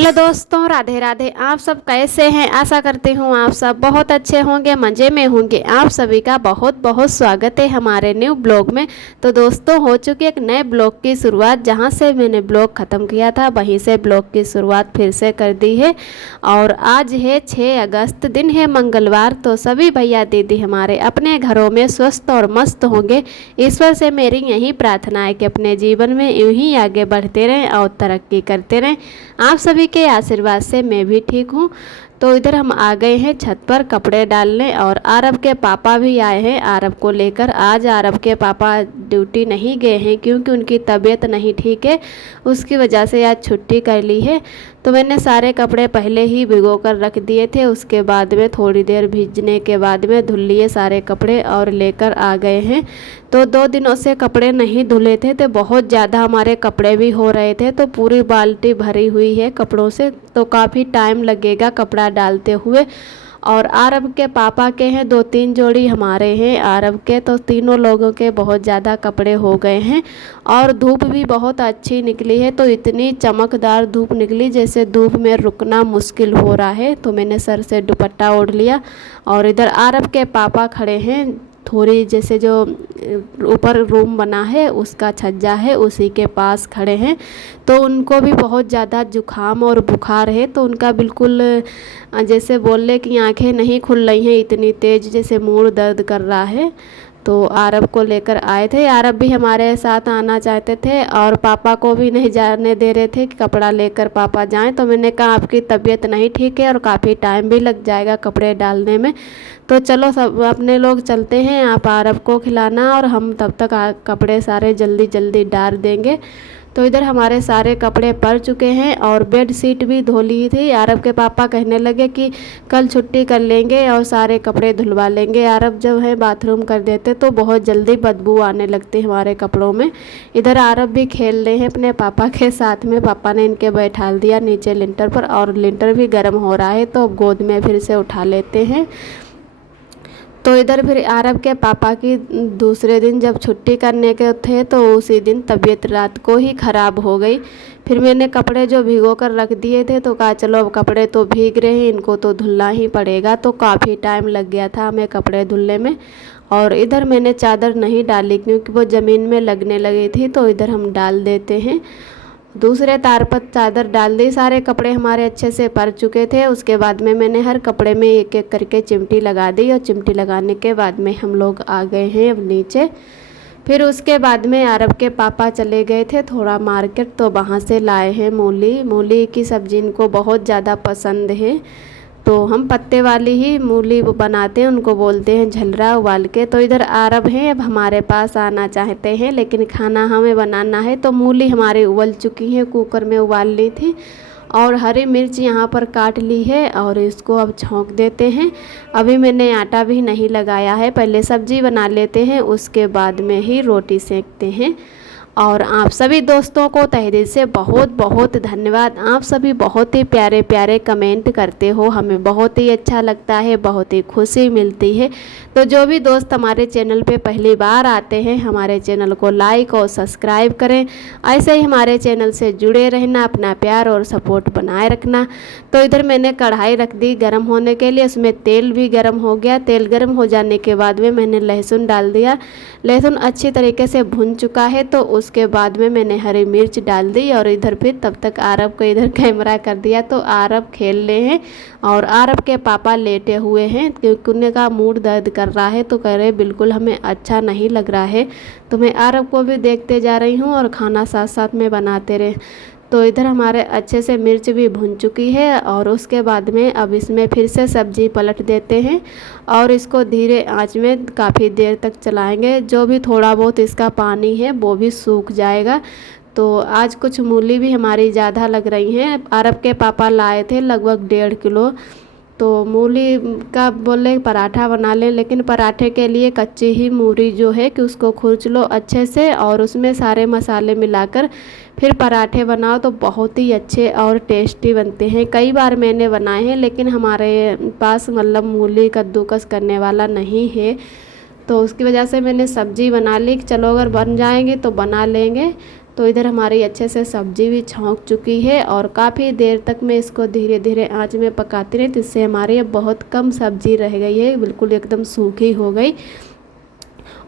Hello दोस्तों, राधे राधे। आप सब कैसे हैं? आशा करती हूँ आप सब बहुत अच्छे होंगे, मज़े में होंगे। आप सभी का बहुत बहुत स्वागत है हमारे न्यू ब्लॉग में। तो दोस्तों, हो चुकी एक नए ब्लॉग की शुरुआत। जहाँ से मैंने ब्लॉग ख़त्म किया था वहीं से ब्लॉग की शुरुआत फिर से कर दी है। और आज है 6 अगस्त, दिन है मंगलवार। तो सभी भैया दीदी हमारे अपने घरों में स्वस्थ और मस्त होंगे। ईश्वर से मेरी यही प्रार्थना है कि अपने जीवन में यूँ ही आगे बढ़ते रहें और तरक्की करते रहें। आप सभी के आशीर्वाद से मैं भी ठीक हूँ। तो इधर हम आ गए हैं छत पर कपड़े डालने, और आरब के पापा भी आए हैं आरब को लेकर। आज आरब के पापा ड्यूटी नहीं गए हैं क्योंकि उनकी तबीयत नहीं ठीक है, उसकी वजह से आज छुट्टी कर ली है। तो मैंने सारे कपड़े पहले ही भिगो कर रख दिए थे। उसके बाद में थोड़ी देर भीगने के बाद में धुल लिए सारे कपड़े और लेकर आ गए हैं। तो 2 दिनों से कपड़े नहीं धुले थे, तो बहुत ज़्यादा हमारे कपड़े भी हो रहे थे। तो पूरी बाल्टी भरी हुई है कपड़ों से, तो काफ़ी टाइम लगेगा कपड़ा डालते हुए। और आरब के पापा के हैं 2-3 जोड़ी, हमारे हैं आरब के। तो तीनों लोगों के बहुत ज़्यादा कपड़े हो गए हैं। और धूप भी बहुत अच्छी निकली है, तो इतनी चमकदार धूप निकली जैसे धूप में रुकना मुश्किल हो रहा है। तो मैंने सर से दुपट्टा ओढ़ लिया। और इधर आरब के पापा खड़े हैं, थोड़ी जैसे जो ऊपर रूम बना है उसका छज्जा है उसी के पास खड़े हैं। तो उनको भी बहुत ज़्यादा जुखाम और बुखार है। तो उनका बिल्कुल जैसे बोल ले कि आंखें नहीं खुल रही हैं, इतनी तेज़ जैसे मूड दर्द कर रहा है। तो आरब को लेकर आए थे। आरब भी हमारे साथ आना चाहते थे और पापा को भी नहीं जाने दे रहे थे कि कपड़ा लेकर पापा जाएं। तो मैंने कहा आपकी तबीयत नहीं ठीक है और काफ़ी टाइम भी लग जाएगा कपड़े डालने में, तो चलो सब अपने लोग चलते हैं, आप आरब को खिलाना और हम तब तक कपड़े सारे जल्दी जल्दी डाल देंगे। तो इधर हमारे सारे कपड़े पड़ चुके हैं और बेड शीट भी धो ली थी। आरब के पापा कहने लगे कि कल छुट्टी कर लेंगे और सारे कपड़े धुलवा लेंगे। आरब जब है बाथरूम कर देते तो बहुत जल्दी बदबू आने लगती हमारे कपड़ों में। इधर आरब भी खेल रहे हैं अपने पापा के साथ में। पापा ने इनके बैठाल दिया नीचे लिंटर पर, और लिंटर भी गर्म हो रहा है तो गोद में फिर से उठा लेते हैं। तो इधर फिर आरब के पापा की दूसरे दिन जब छुट्टी करने के थे तो उसी दिन तबीयत रात को ही ख़राब हो गई। फिर मैंने कपड़े जो भिगो कर रख दिए थे तो कहा चलो अब कपड़े तो भीग रहे हैं, इनको तो धुलना ही पड़ेगा। तो काफ़ी टाइम लग गया था हमें कपड़े धुलने में। और इधर मैंने चादर नहीं डाली क्योंकि वो ज़मीन में लगने लगी थी, तो इधर हम डाल देते हैं। दूसरे तार पर चादर डाल दी। सारे कपड़े हमारे अच्छे से पड़ चुके थे। उसके बाद में मैंने हर कपड़े में एक एक करके चिमटी लगा दी, और चिमटी लगाने के बाद में हम लोग आ गए हैं अब नीचे। फिर उसके बाद में अरब के पापा चले गए थे थोड़ा मार्केट, तो वहाँ से लाए हैं मूली। मूली की सब्ज़ी इनको बहुत ज़्यादा पसंद है, तो हम पत्ते वाली ही मूली वो बनाते हैं, उनको बोलते हैं झलरा उबाल के। तो इधर आरब हैं, अब हमारे पास आना चाहते हैं लेकिन खाना हमें बनाना है। तो मूली हमारी उबल चुकी है, कुकर में उबाल ली थी। और हरी मिर्च यहाँ पर काट ली है और इसको अब छौंक देते हैं। अभी मैंने आटा भी नहीं लगाया है, पहले सब्जी बना लेते हैं उसके बाद में ही रोटी सेकते हैं। और आप सभी दोस्तों को तहे दिल से बहुत बहुत धन्यवाद। आप सभी बहुत ही प्यारे प्यारे कमेंट करते हो, हमें बहुत ही अच्छा लगता है, बहुत ही खुशी मिलती है। तो जो भी दोस्त हमारे चैनल पे पहली बार आते हैं, हमारे चैनल को लाइक और सब्सक्राइब करें। ऐसे ही हमारे चैनल से जुड़े रहना, अपना प्यार और सपोर्ट बनाए रखना। तो इधर मैंने कढ़ाई रख दी गर्म होने के लिए, उसमें तेल भी गर्म हो गया। तेल गर्म हो जाने के बाद में मैंने लहसुन डाल दिया। लहसुन अच्छी तरीके से भुन चुका है, तो उसके बाद में मैंने हरी मिर्च डाल दी। और इधर फिर तब तक आरब को इधर कैमरा कर दिया, तो आरब खेल रहे हैं और आरब के पापा लेटे हुए हैं क्योंकि उनका मूड दर्द कर रहा है। तो कह रहे बिल्कुल हमें अच्छा नहीं लग रहा है। तो मैं आरब को भी देखते जा रही हूँ और खाना साथ साथ में बनाते रहे। तो इधर हमारे अच्छे से मिर्च भी भुन चुकी है, और उसके बाद में अब इसमें फिर से सब्जी पलट देते हैं और इसको धीरे आंच में काफ़ी देर तक चलाएंगे। जो भी थोड़ा बहुत इसका पानी है वो भी सूख जाएगा। तो आज कुछ मूली भी हमारी ज़्यादा लग रही हैं। अरब के पापा लाए थे लगभग 1.5 किलो। तो मूली का बोले पराठा बना लें, लेकिन पराठे के लिए कच्ची ही मूली जो है कि उसको खुरच लो अच्छे से और उसमें सारे मसाले मिलाकर फिर पराठे बनाओ तो बहुत ही अच्छे और टेस्टी बनते हैं। कई बार मैंने बनाए हैं लेकिन हमारे पास मतलब मूली कद्दूकस करने वाला नहीं है, तो उसकी वजह से मैंने सब्ज़ी बना ली। चलो अगर बन जाएंगे तो बना लेंगे। तो इधर हमारी अच्छे से सब्जी भी छौंक चुकी है और काफ़ी देर तक मैं इसको धीरे धीरे आंच में पकाती रही, तो इससे हमारी बहुत कम सब्जी रह गई है, बिल्कुल एकदम सूखी हो गई।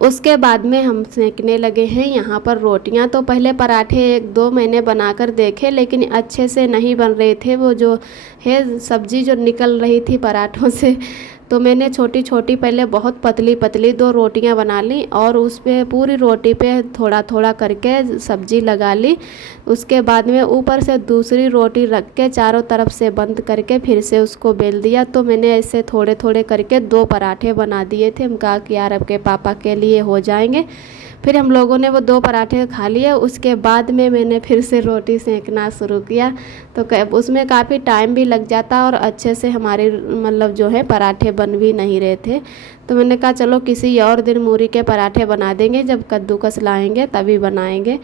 उसके बाद में हम सेंकने लगे हैं यहाँ पर रोटियाँ। तो पहले पराठे 1-2 मैंने बनाकर देखे, लेकिन अच्छे से नहीं बन रहे थे, वो जो है सब्ज़ी जो निकल रही थी पराठों से। तो मैंने छोटी छोटी पहले बहुत पतली पतली 2 रोटियाँ बना ली और उस पे पूरी रोटी पे थोड़ा थोड़ा करके सब्ज़ी लगा ली। उसके बाद में ऊपर से दूसरी रोटी रख के चारों तरफ से बंद करके फिर से उसको बेल दिया। तो मैंने ऐसे थोड़े थोड़े करके 2 पराठे बना दिए थे। हम कहा कि यार आपके पापा के लिए हो जाएंगे। फिर हम लोगों ने वो 2 पराठे खा लिए। उसके बाद में मैंने फिर से रोटी सेंकना शुरू किया, तो उसमें काफ़ी टाइम भी लग जाता और अच्छे से हमारे मतलब जो है पराठे बन भी नहीं रहे थे। तो मैंने कहा चलो किसी और दिन मूरी के पराठे बना देंगे, जब कद्दूकस लाएंगे तभी बनाएंगे।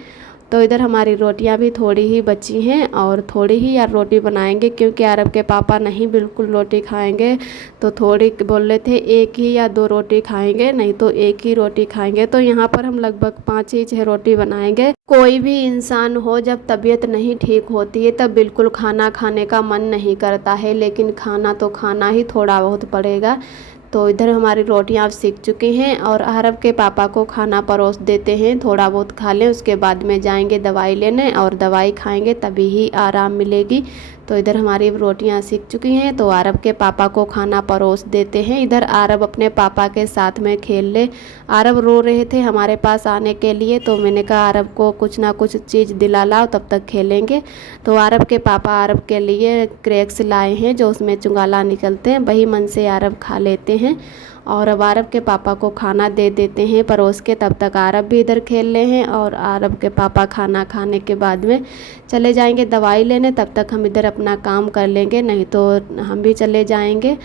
तो इधर हमारी रोटियां भी थोड़ी ही बची हैं और थोड़ी ही यार रोटी बनाएंगे, क्योंकि आरब के पापा नहीं बिल्कुल रोटी खाएंगे। तो थोड़ी बोल रहे थे 1 ही या 2 रोटी खाएंगे, नहीं तो 1 ही रोटी खाएंगे। तो यहाँ पर हम लगभग 5 ही 6 रोटी बनाएंगे। कोई भी इंसान हो, जब तबीयत नहीं ठीक होती है तब बिल्कुल खाना खाने का मन नहीं करता है, लेकिन खाना तो खाना ही थोड़ा बहुत पड़ेगा। तो इधर हमारी रोटियां अब सीख चुकी हैं और अरब के पापा को खाना परोस देते हैं, थोड़ा बहुत खा लें, उसके बाद में जाएंगे दवाई लेने और दवाई खाएंगे तभी ही आराम मिलेगी। तो इधर हमारी रोटियां सीख चुकी हैं, तो अरब के पापा को खाना परोस देते हैं। इधर अरब अपने पापा के साथ में खेल ले। अरब रो रहे थे हमारे पास आने के लिए, तो मैंने कहा अरब को कुछ ना कुछ चीज़ दिला लाओ, तब तक खेलेंगे। तो अरब के पापा अरब के लिए क्रैक्स लाए हैं, जो उसमें चुंगाला निकलते हैं, वही मन से अरब खा लेते हैं। और अब अरब के पापा को खाना दे देते हैं परोस के, तब तक अरब भी इधर खेल रहे हैं। और अरब के पापा खाना खाने के बाद में चले जाएंगे दवाई लेने, तब तक हम इधर अपना काम कर लेंगे, नहीं तो हम भी चले जाएंगे।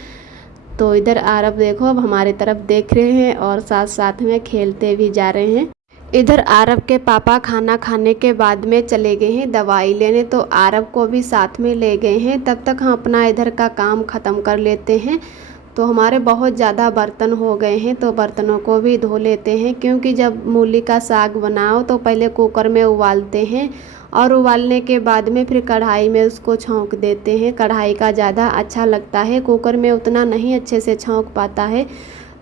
तो इधर अरब देखो अब हमारी तरफ देख रहे हैं और साथ साथ में खेलते भी जा रहे हैं। इधर अरब के पापा खाना खाने के बाद में चले गए हैं दवाई लेने, तो अरब को भी साथ में ले गए हैं। तब तक हम अपना इधर का काम ख़त्म कर लेते हैं। तो हमारे बहुत ज़्यादा बर्तन हो गए हैं, तो बर्तनों को भी धो लेते हैं, क्योंकि जब मूली का साग बनाओ तो पहले कुकर में उबालते हैं और उबालने के बाद में फिर कढ़ाई में उसको छौंक देते हैं। कढ़ाई का ज़्यादा अच्छा लगता है, कुकर में उतना नहीं अच्छे से छौंक पाता है।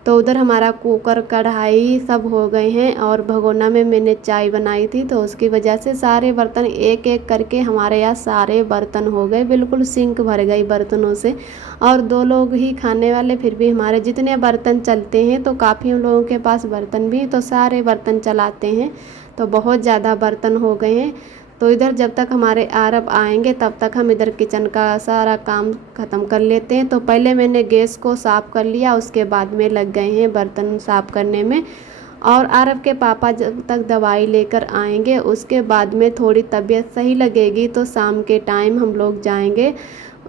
तो उधर हमारा कुकर कढ़ाई सब हो गए हैं और भगोना में मैंने चाय बनाई थी, तो उसकी वजह से सारे बर्तन एक एक करके हमारे यहाँ सारे बर्तन हो गए, बिल्कुल सिंक भर गई बर्तनों से। और 2 लोग ही खाने वाले, फिर भी हमारे जितने बर्तन चलते हैं, तो काफ़ी उन लोगों के पास बर्तन भी, तो सारे बर्तन चलाते हैं, तो बहुत ज़्यादा बर्तन हो गए हैं। तो इधर जब तक हमारे अरब आएंगे तब तक हम इधर किचन का सारा काम ख़त्म कर लेते हैं। तो पहले मैंने गैस को साफ़ कर लिया, उसके बाद में लग गए हैं बर्तन साफ़ करने में। और अरब के पापा जब तक दवाई लेकर आएंगे, उसके बाद में थोड़ी तबीयत सही लगेगी तो शाम के टाइम हम लोग जाएंगे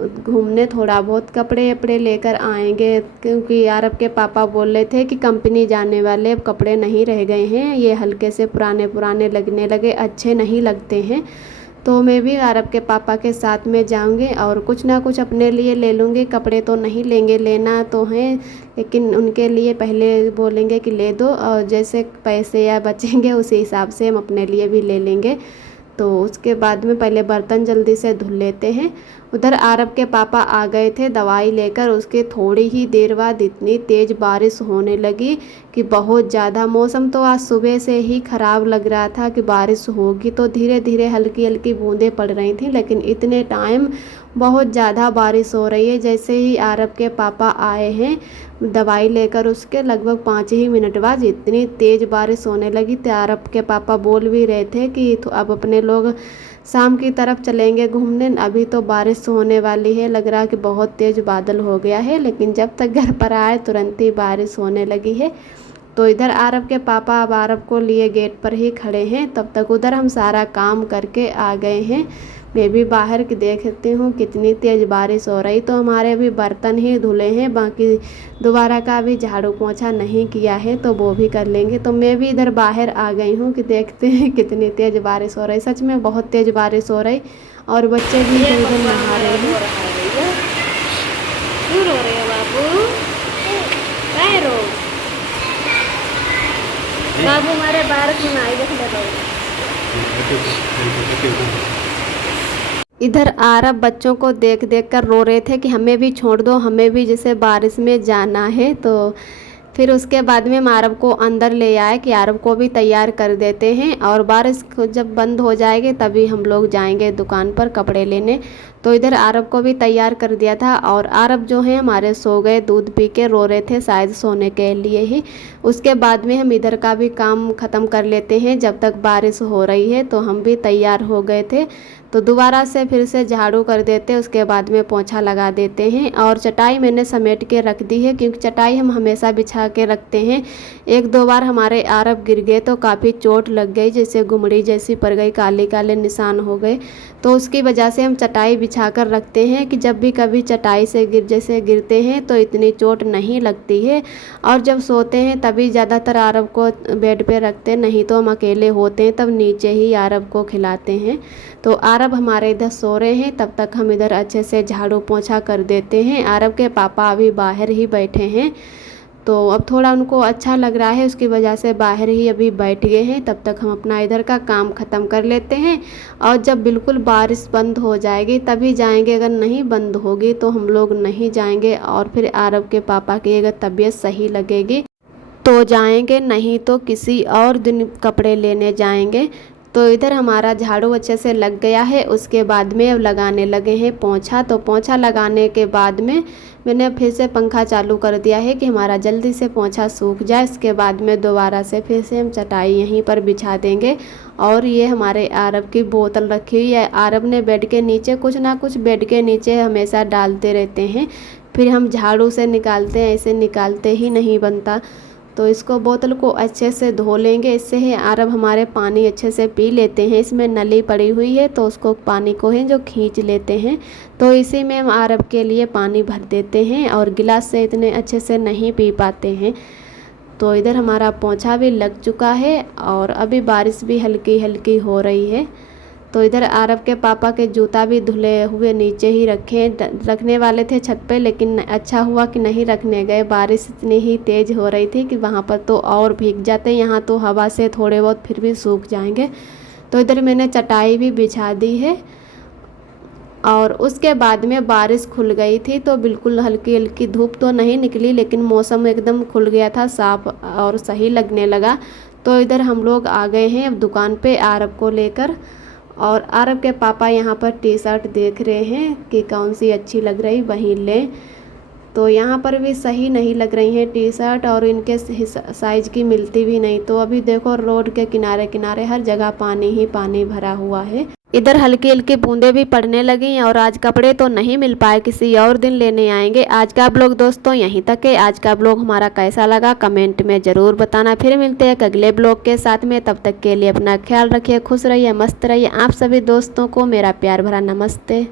घूमने, थोड़ा बहुत कपड़े वपड़े लेकर आएंगे, क्योंकि अरब के पापा बोल रहे थे कि कंपनी जाने वाले अब कपड़े नहीं रह गए हैं, ये हल्के से पुराने पुराने लगने लगे, अच्छे नहीं लगते हैं। तो मैं भी अरब के पापा के साथ में जाऊंगी और कुछ ना कुछ अपने लिए ले लूँगी। कपड़े तो नहीं लेंगे, लेना तो हैं, लेकिन उनके लिए पहले बोलेंगे कि ले दो, और जैसे पैसे या बचेंगे उसी हिसाब से हम अपने लिए भी ले लेंगे। तो उसके बाद में पहले बर्तन जल्दी से धुल लेते हैं। उधर अरब के पापा आ गए थे दवाई लेकर, उसके थोड़ी ही देर बाद इतनी तेज़ बारिश होने लगी कि बहुत ज़्यादा। मौसम तो आज सुबह से ही ख़राब लग रहा था कि बारिश होगी, तो धीरे धीरे हल्की हल्की बूंदें पड़ रही थी, लेकिन इतने टाइम बहुत ज़्यादा बारिश हो रही है। जैसे ही अरब के पापा आए हैं दवाई लेकर, उसके लगभग 5 ही मिनट बाद इतनी तेज़ बारिश होने लगी। तो अरब के पापा बोल भी रहे थे कि तो अब अपने लोग शाम की तरफ चलेंगे घूमने, अभी तो बारिश होने वाली है, लग रहा कि बहुत तेज़ बादल हो गया है। लेकिन जब तक घर पर आए तुरंत ही बारिश होने लगी है। तो इधर अरब के पापा अब अरब को लिए गेट पर ही खड़े हैं, तब तक उधर हम सारा काम करके आ गए हैं। मैं भी बाहर की देखती हूँ कितनी तेज़ बारिश हो रही। तो हमारे अभी बर्तन ही धुले हैं, बाकी दोबारा का भी झाड़ू पोंछा नहीं किया है, तो वो भी कर लेंगे। तो मैं भी इधर बाहर आ गई हूँ कि देखते हैं कितनी तेज़ बारिश हो रही। सच में बहुत तेज़ बारिश हो रही और बच्चे भी इधर उधर नहा रहे हैं। क्यों रो रहे हो बाबू? क्या रो बाबू? हमारे बारिश में आई देख ले। इधर आरब बच्चों को देख देख कर रो रहे थे कि हमें भी छोड़ दो, हमें भी जैसे बारिश में जाना है। तो फिर उसके बाद में हम आरब को अंदर ले आए कि आरब को भी तैयार कर देते हैं, और बारिश जब बंद हो जाएगी तभी हम लोग जाएंगे दुकान पर कपड़े लेने। तो इधर आरब को भी तैयार कर दिया था, और आरब जो है हमारे सो गए, दूध पी के रो रहे थे शायद सोने के लिए ही। उसके बाद में हम इधर का भी काम ख़त्म कर लेते हैं जब तक बारिश हो रही है। तो हम भी तैयार हो गए थे, तो दोबारा से फिर से झाड़ू कर देते, उसके बाद में पोंछा लगा देते हैं। और चटाई मैंने समेट के रख दी है, क्योंकि चटाई हम हमेशा बिछा के रखते हैं। एक दो बार हमारे आरब गिर गए तो काफ़ी चोट लग गई, जैसे गुमड़ी जैसी पड़ गई, काले काले निशान हो गए। तो उसकी वजह से हम चटाई बिछा कर रखते हैं कि जब भी कभी चटाई से गिरते हैं तो इतनी चोट नहीं लगती है। और जब सोते हैं तभी ज़्यादातर आरब को बेड पे रखते, नहीं तो हम अकेले होते हैं तब नीचे ही आरब को खिलाते हैं। तो आरब हमारे इधर सो रहे हैं, तब तक हम इधर अच्छे से झाड़ू पोंछा कर देते हैं। आरब के पापा अभी बाहर ही बैठे हैं, तो अब थोड़ा उनको अच्छा लग रहा है, उसकी वजह से बाहर ही अभी बैठ गए हैं। तब तक हम अपना इधर का काम ख़त्म कर लेते हैं, और जब बिल्कुल बारिश बंद हो जाएगी तभी जाएंगे। अगर नहीं बंद होगी तो हम लोग नहीं जाएंगे, और फिर आरब के पापा की अगर तबीयत सही लगेगी तो जाएंगे, नहीं तो किसी और दिन कपड़े लेने जाएंगे। तो इधर हमारा झाड़ू अच्छे से लग गया है। उसके बाद में अब लगाने लगे हैं पोंछा। तो पोंछा लगाने के बाद में मैंने फिर से पंखा चालू कर दिया है कि हमारा जल्दी से पोंछा सूख जाए। इसके बाद में दोबारा से फिर से हम चटाई यहीं पर बिछा देंगे। और ये हमारे आरब की बोतल रखी हुई है, आरब ने बेड के नीचे कुछ ना कुछ बेड के नीचे हमेशा डालते रहते हैं, फिर हम झाड़ू से निकालते हैं, ऐसे निकालते ही नहीं बनता। तो इसको बोतल को अच्छे से धो लेंगे, इससे है आरब हमारे पानी अच्छे से पी लेते हैं। इसमें नली पड़ी हुई है तो उसको पानी को है जो खींच लेते हैं। तो इसी में हम आरब के लिए पानी भर देते हैं, और गिलास से इतने अच्छे से नहीं पी पाते हैं। तो इधर हमारा पोंछा भी लग चुका है, और अभी बारिश भी हल्की हल्की हो रही है। तो इधर आरब के पापा के जूता भी धुले हुए नीचे ही रखने वाले थे छत पे, लेकिन अच्छा हुआ कि नहीं रखने गए। बारिश इतनी ही तेज़ हो रही थी कि वहाँ पर तो और भीग जाते, यहाँ तो हवा से थोड़े बहुत फिर भी सूख जाएंगे। तो इधर मैंने चटाई भी बिछा दी है, और उसके बाद में बारिश खुल गई थी। तो बिल्कुल हल्की हल्की धूप तो नहीं निकली, लेकिन मौसम एकदम खुल गया था, साफ और सही लगने लगा। तो इधर हम लोग आ गए हैं अब दुकान पे आरब को लेकर, और आरब के पापा यहाँ पर टी शर्ट देख रहे हैं कि कौन सी अच्छी लग रही वहीं लें। तो यहाँ पर भी सही नहीं लग रही हैं टी शर्ट, और इनके साइज़ की मिलती भी नहीं। तो अभी देखो रोड के किनारे किनारे हर जगह पानी ही पानी भरा हुआ है। इधर हल्की हल्की बूंदें भी पड़ने लगी, और आज कपड़े तो नहीं मिल पाए, किसी और दिन लेने आएंगे। आज का ब्लॉग दोस्तों यहीं तक है। आज का ब्लॉग हमारा कैसा लगा कमेंट में ज़रूर बताना। फिर मिलते हैं अगले ब्लॉग के साथ में, तब तक के लिए अपना ख्याल रखिए, खुश रहिए, मस्त रहिए। आप सभी दोस्तों को मेरा प्यार भरा नमस्ते।